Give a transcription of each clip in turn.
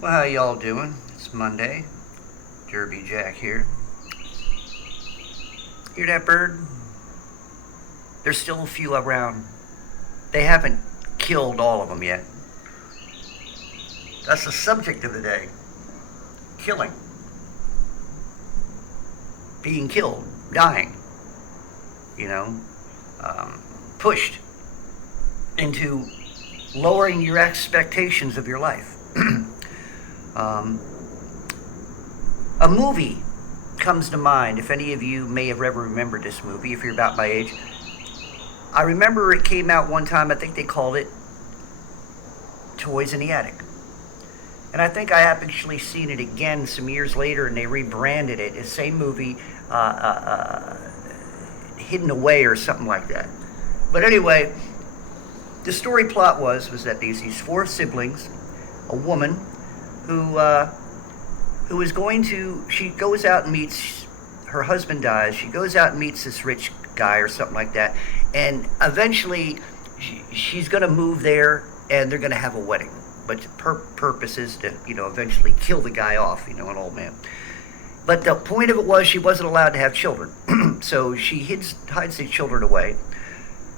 Well, how y'all doing? It's Monday. Derby Jack here. Hear that bird? There's still a few around. They haven't killed all of them yet. That's the subject of the day. Killing. Being killed. Dying. You know? Pushed into lowering your expectations of your life. um, a movie comes to mind. If any of you may have ever remembered this movie, if you're about my age, I remember it came out one time. I think they called it Toys in the Attic. And I think I have actually seen it again some years later, and they rebranded it. It's the same movie, Hidden Away or something like that. But anyway, the story plot was that these four siblings, a woman who is going to, she goes out and meets, her husband dies, she goes out and meets this rich guy or something like that, and eventually she's going to move there and they're going to have a wedding. But her purpose is to, eventually kill the guy off, an old man. But the point of it was she wasn't allowed to have children. So she hides the children away.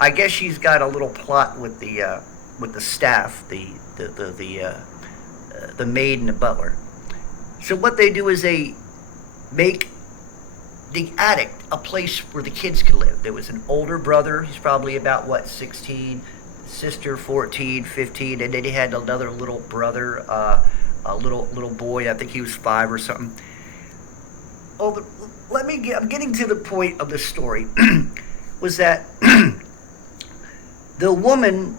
I guess she's got a little plot with the staff, the maid and the butler. So what they do is they make the attic a place where the kids could live. There was an older brother, he's probably about 16, sister 14, 15, and then he had another little brother, a little boy. I think he was 5 or something. Oh, but I'm getting to the point of the story. Was that the woman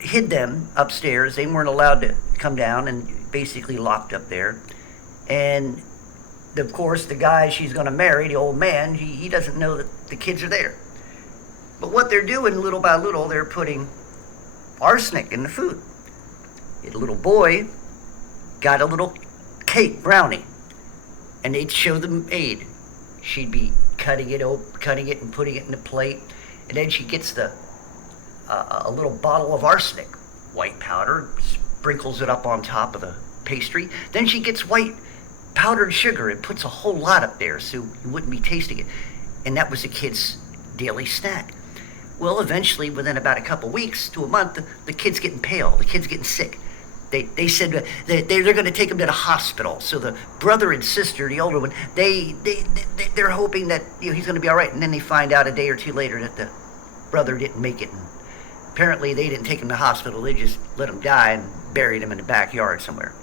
hid them upstairs. They weren't allowed to come down, and basically locked up there. And of course, the guy she's going to marry, the old man, he doesn't know that the kids are there. But what they're doing, little by little, they're putting arsenic in the food. The little boy got a little cake, brownie, and they'd show the maid. She'd be cutting it and putting it in a plate, and then she gets a little bottle of arsenic, white powder, sprinkles it up on top of the pastry. Then she gets white powdered sugar and puts a whole lot up there so you wouldn't be tasting it. And that was the kid's daily snack. Well, eventually, within about a couple weeks to a month, the kid's getting pale, the kid's getting sick. They said they're going to take him to the hospital. So the brother and sister, the older one, they're hoping that he's going to be all right. And then they find out a day or two later that the brother didn't make it. And apparently, they didn't take him to the hospital. They just let him die and buried him in the backyard somewhere.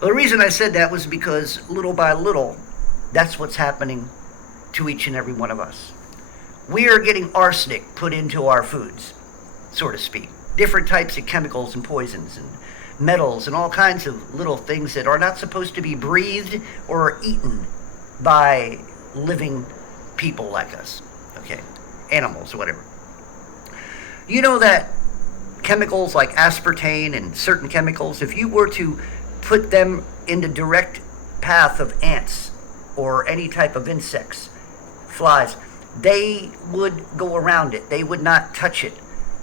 Well, the reason I said that was because little by little, that's what's happening to each and every one of us. We are getting arsenic put into our foods, so to speak. Different types of chemicals and poisons and metals and all kinds of little things that are not supposed to be breathed or eaten by living people like us. Okay, animals or whatever. You know that chemicals like aspartame and certain chemicals, if you were to put them in the direct path of ants or any type of insects, flies, they would go around it. They would not touch it.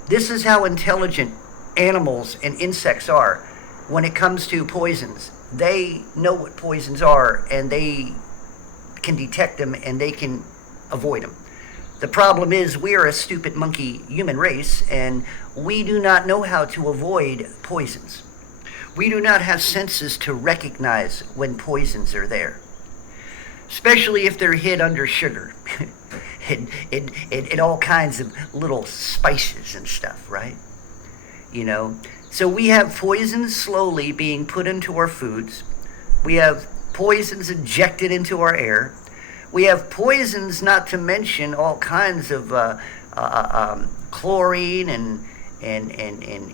This is how intelligent animals and insects are when it comes to poisons. They know what poisons are, and they can detect them, and they can avoid them. The problem is we are a stupid monkey human race, and we do not know how to avoid poisons. We do not have senses to recognize when poisons are there, especially if they're hid under sugar and all kinds of little spices and stuff, right? So we have poisons slowly being put into our foods. We have poisons injected into our air. We have poisons, not to mention all kinds of chlorine and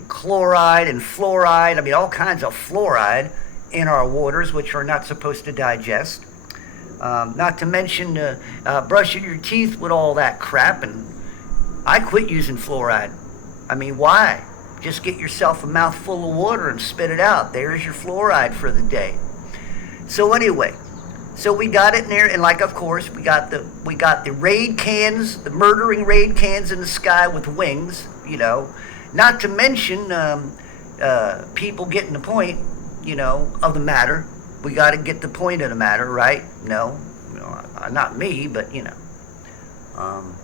chloride and fluoride. I mean, all kinds of fluoride in our waters, which are not supposed to digest. Not to mention brushing your teeth with all that crap. And I quit using fluoride. I mean, why? Just get yourself a mouthful of water and spit it out. There's your fluoride for the day. So anyway, so we got it in there, and of course, we got the raid cans, the murdering raid cans in the sky with wings. Not to mention people getting the point. of the matter. We got to get the point of the matter, right? No, not me, but Um,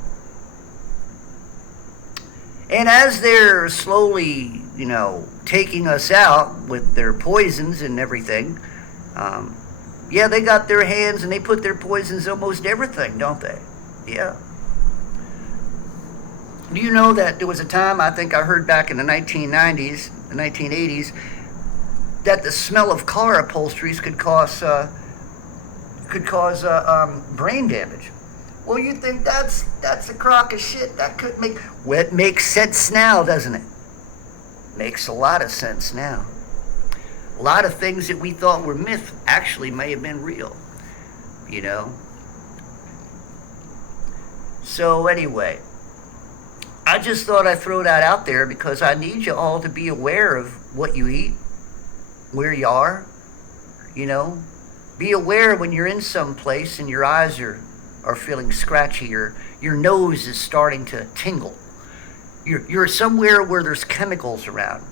and as they're slowly, taking us out with their poisons and everything, yeah, they got their hands and they put their poisons almost everything, don't they? Yeah. Do you know that there was a time, I think I heard back in the 1990s, the 1980s, that the smell of car upholsteries could cause brain damage? Well, you think that's a crock of shit? That could make... Well, it makes sense now, doesn't it? Makes a lot of sense now. A lot of things that we thought were myth actually may have been real, So anyway, I just thought I'd throw that out there because I need you all to be aware of what you eat, where you are, Be aware when you're in some place and your eyes are feeling scratchy or your nose is starting to tingle. You're somewhere where there's chemicals around.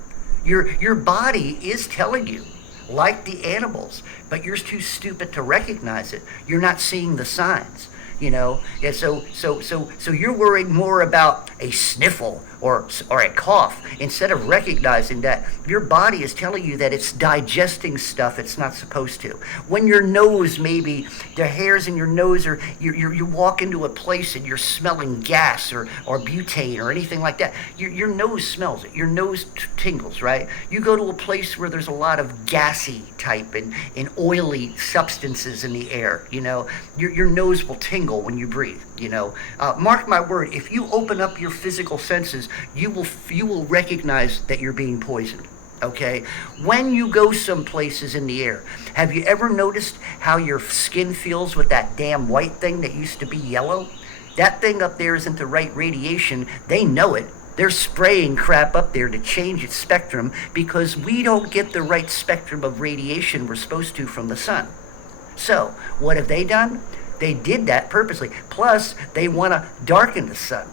Your body is telling you, like the animals, but you're too stupid to recognize it. You're not seeing the signs, Yeah, so you're worried more about a sniffle or a cough instead of recognizing that your body is telling you that it's digesting stuff it's not supposed to. When your nose, maybe the hairs in your nose, or you walk into a place and you're smelling gas or butane or anything like that, your nose smells it. Your nose tingles, right? You go to a place where there's a lot of gassy type and oily substances in the air, your nose will tingle when you breathe, Mark my word, if you open up your physical senses, you will recognize that you're being poisoned. Okay? When you go some places in the air, have you ever noticed how your skin feels with that damn white thing that used to be yellow? That thing up there isn't the right radiation. They know it. They're spraying crap up there to change its spectrum because we don't get the right spectrum of radiation we're supposed to from the sun. So, what have they done? They did that purposely. Plus, they want to darken the sun.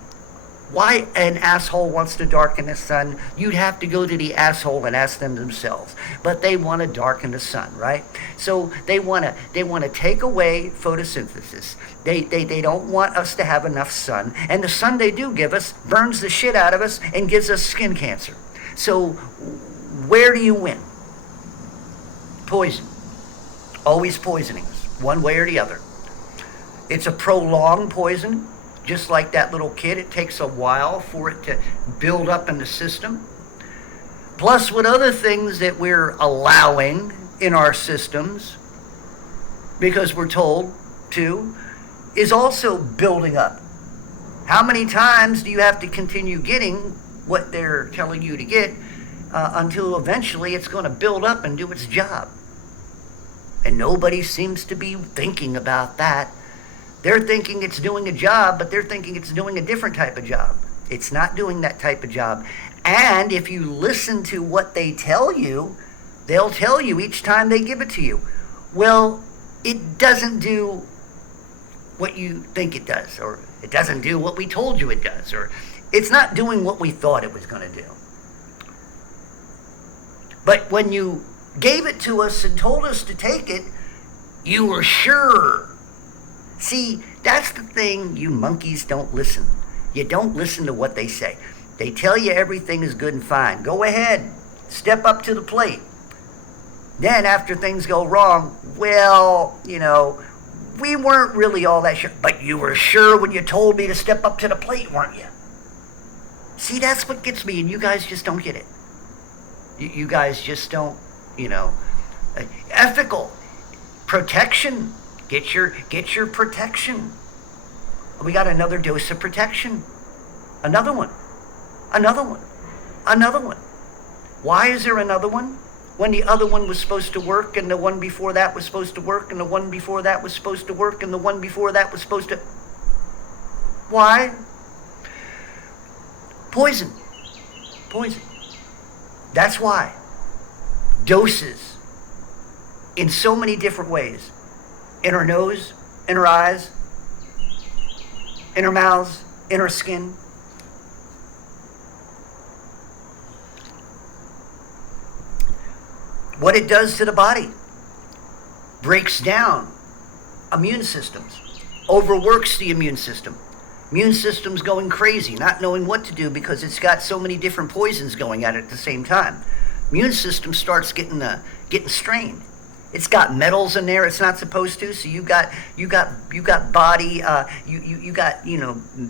Why an asshole wants to darken the sun, you'd have to go to the asshole and ask them themselves. But they want to darken the sun, right? So they want to take away photosynthesis. They don't want us to have enough sun. And the sun they do give us burns the shit out of us and gives us skin cancer. So where do you win? Poison. Always poisoning us, one way or the other. It's a prolonged poison. Just like that little kid, it takes a while for it to build up in the system. Plus, with other things that we're allowing in our systems, because we're told to, is also building up. How many times do you have to continue getting what they're telling you to get until eventually it's going to build up and do its job? And nobody seems to be thinking about that. They're thinking it's doing a job, but they're thinking it's doing a different type of job. It's not doing that type of job. And if you listen to what they tell you, they'll tell you each time they give it to you, well, it doesn't do what you think it does, or it doesn't do what we told you it does, or it's not doing what we thought it was going to do. But when you gave it to us and told us to take it, you were sure. See, that's the thing, you monkeys don't listen. You don't listen to what they say. They tell you everything is good and fine. Go ahead, step up to the plate. Then after things go wrong, well, we weren't really all that sure. But you were sure when you told me to step up to the plate, weren't you? See, that's what gets me, and you guys just don't get it. You guys just don't, ethical protection. Get your protection. We got another dose of protection. Another one. Why is there another one? When the other one was supposed to work, and the one before that was supposed to work, and the one before that was supposed to work, and the one before that was supposed to... Why? Poison. That's why. Doses. In so many different ways. In our nose, in our eyes, in our mouths, in our skin. What it does to the body: breaks down immune systems, overworks the immune system. Immune system's going crazy, not knowing what to do because it's got so many different poisons going at it at the same time. Immune system starts getting strained. It's got metals in there it's not supposed to. So you got body, you got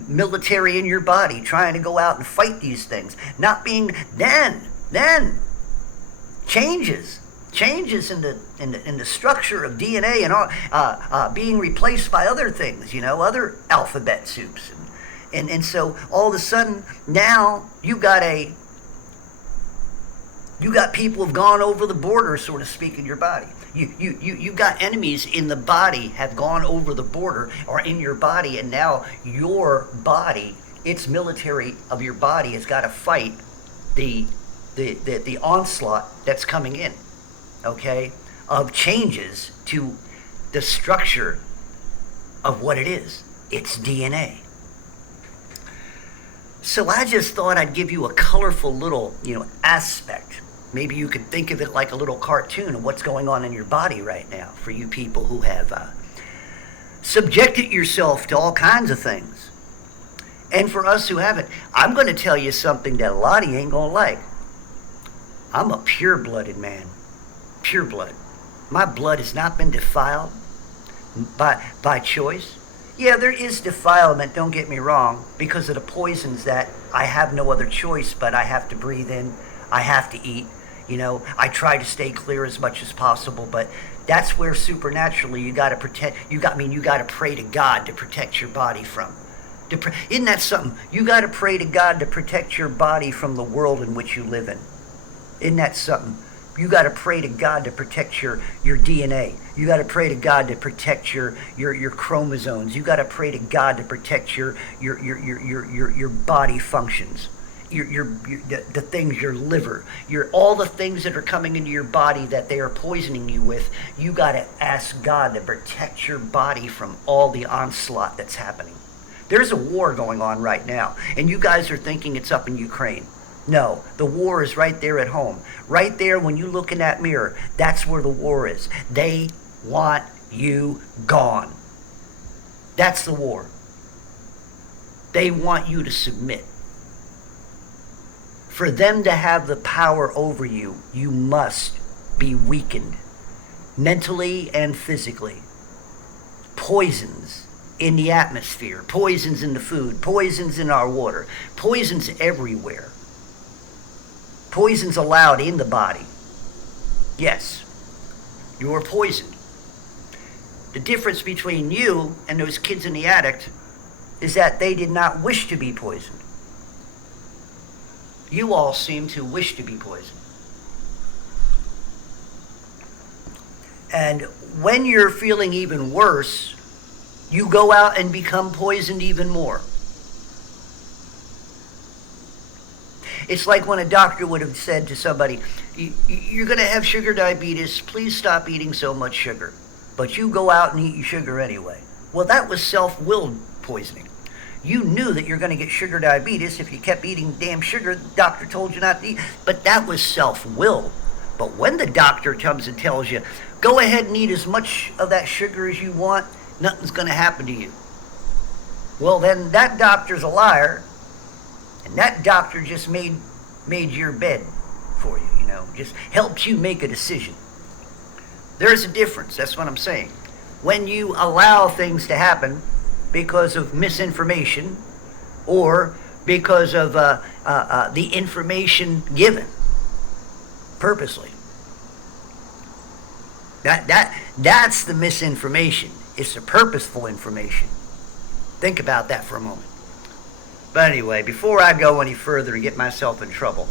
military in your body trying to go out and fight these things. Not being then changes in the structure of DNA and all, being replaced by other things, other alphabet soups, and so all of a sudden now you got people who've gone over the border, so to speak, in your body. You got enemies in the body have gone over the border or in your body, and now your body, its military of your body, has got to fight the onslaught that's coming in, okay, of changes to the structure of what it is. It's DNA. So I just thought I'd give you a colorful little, aspect. Maybe you could think of it like a little cartoon of what's going on in your body right now for you people who have subjected yourself to all kinds of things. And for us who haven't, I'm going to tell you something that a lot of you ain't going to like. I'm a pure-blooded man. Pure blood. My blood has not been defiled by choice. Yeah, there is defilement, don't get me wrong, because of the poisons that I have no other choice, but I have to breathe in, I have to eat. I try to stay clear as much as possible, but that's where supernaturally you got to protect. You got to pray to God to protect your body from. Isn't that something? You got to pray to God to protect your body from the world in which you live in. Isn't that something? You got to pray to God to protect your DNA. You got to pray to God to protect your chromosomes. You got to pray to God to protect your body functions. The things, your liver, all the things that are coming into your body that they are poisoning you with. You got to ask God to protect your body from all the onslaught that's happening. There's a war going on right now, and you guys are thinking it's up in Ukraine. No, the war is right there at home. Right there when you look in that mirror, that's where the war is. They want you gone. That's the war. They want you to submit. For them to have the power over you, you must be weakened, mentally and physically. Poisons in the atmosphere, poisons in the food, poisons in our water, poisons everywhere. Poisons allowed in the body. Yes, you are poisoned. The difference between you and those kids in the attic is that they did not wish to be poisoned. You all seem to wish to be poisoned. And when you're feeling even worse, you go out and become poisoned even more. It's like when a doctor would have said to somebody, you're going to have sugar diabetes, please stop eating so much sugar. But you go out and eat your sugar anyway. Well, that was self-willed poisoning. You knew that you're going to get sugar diabetes if you kept eating damn sugar. The doctor told you not to eat. But that was self-will. But when the doctor comes and tells you, go ahead and eat as much of that sugar as you want, nothing's going to happen to you. Well, then that doctor's a liar. And that doctor just made your bed for you, just helped you make a decision. There's a difference. That's what I'm saying. When you allow things to happen because of misinformation or because of the information given purposely. That's the misinformation. It's the purposeful information. Think about that for a moment. But anyway, before I go any further and get myself in trouble,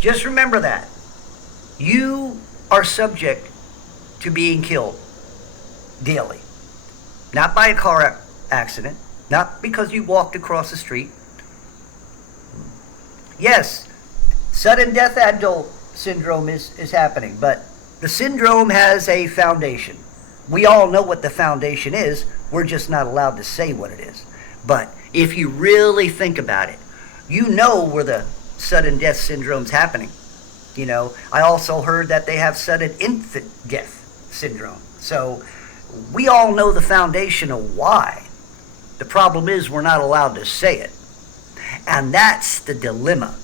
just remember that you are subject to being killed daily. Not by a car accident, not because you walked across the street. Yes, sudden death adult syndrome is happening, but the syndrome has a foundation. We all know what the foundation is. We're just not allowed to say what it is. But if you really think about it, you know where the sudden death syndrome's happening. I also heard that they have sudden infant death syndrome. So we all know the foundation of why. The problem is we're not allowed to say it. And that's the dilemma,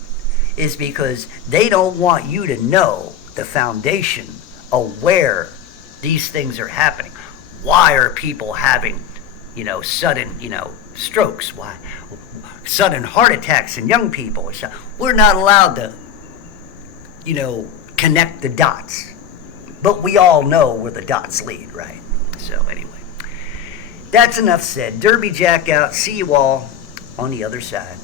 is because they don't want you to know the foundation of where these things are happening. Why are people having, sudden, strokes? Why? Sudden heart attacks in young people. We're not allowed to, connect the dots. But we all know where the dots lead, right? So anyway, that's enough said. Derby Jack out. See you all on the other side.